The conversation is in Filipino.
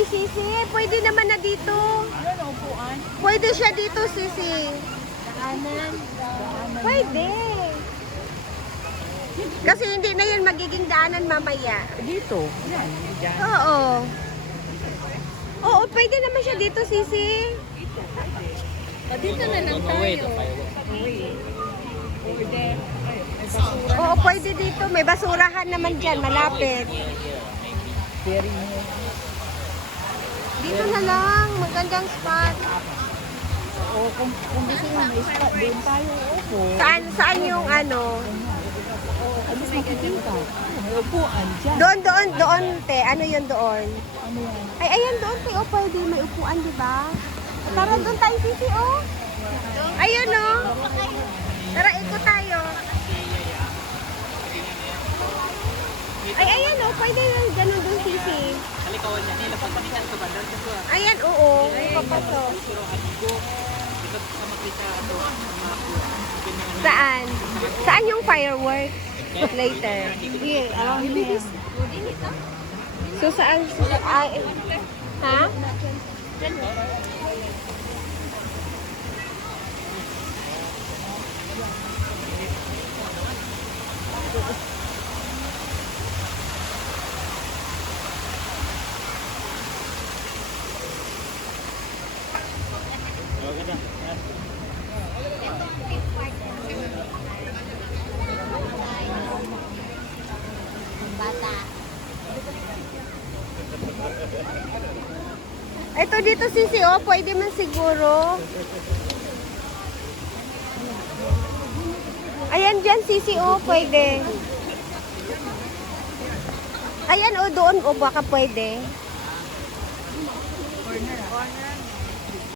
Uy, Sisi, pwede naman na dito. Ano upuan? Pwede siya dito, Sisi. Daanan. Pwede. Kasi hindi na yun magiging daanan mamaya. Dito. Yan. Diyan. Oo. Oo, pwede naman siya dito, Sisi. Dito na lang tayo. Pwede. Basura. Oo, pwede dito. May basurahan naman dyan, malapit. Very Dito na lang, magandang spot. O kung gusto mo may spot, doon tayo upo. Saan yung ano? At least makikita. May upuan dyan. Doon, te. Ano yun doon? Ano yan? Ay, ayan doon, te. O, pwede. May upuan, di ba? Tara, doon tayo, Sisi, o. Ayun, o. Tara, ikot tayo. Ay, ayan, o. Pwede ganun doon, Sisi. Kalikawan niya nila pag kamitan ko ba dan ko. Ayan, oo. Papasok. Pero adigo dito sa makita ato Saan? Saan yung fireworks? Later. Here, around here. So, saan? Ha? Ito dito, Sisi, oh. Pwede man siguro. Ayan dyan, Sisi, oh. Pwede. Ayan, oh. Doon, oh. Baka pwede. Corner.